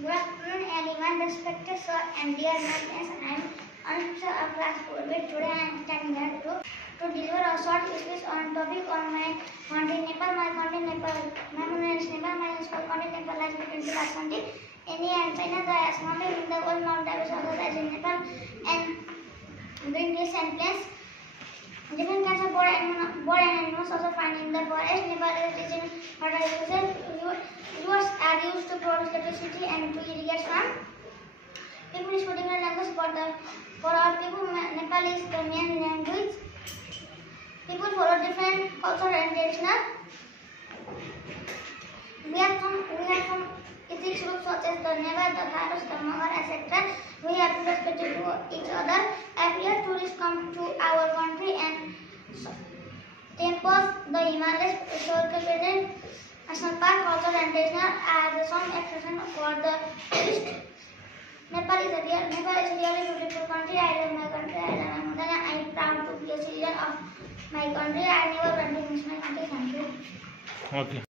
Good afternoon everyone, respected sir and dear friends. I am Anushka of class 4B. Today I am standing here to deliver a short speech on topic on my country Nepal. My country Nepal. My name is Nepal. My school country Nepal lies between two large countries, India and China. The highest mountain in the world, Mount Everest, lies in Nepal, and green trees and plains. Different kinds of bird and animals also found in the forest. Nepal is rich in water resources. Rivers are used to produce electricity and to irrigate farms. People speak different languages, for our people, Nepal is the main language. People follow different culture and traditional. We have some ethics groups such as the Neva, the Tharos, the Magar, etc. We have to respect each other. Every year tourists come to our country and temples, the Himalayas, historical buildings, national park, culture and traditional are some exception for the tourists. Nepal is a really beautiful country. I love my country. I love my mother. I am proud to be a citizen of my country. I never want to miss my country. Thank you. Okay.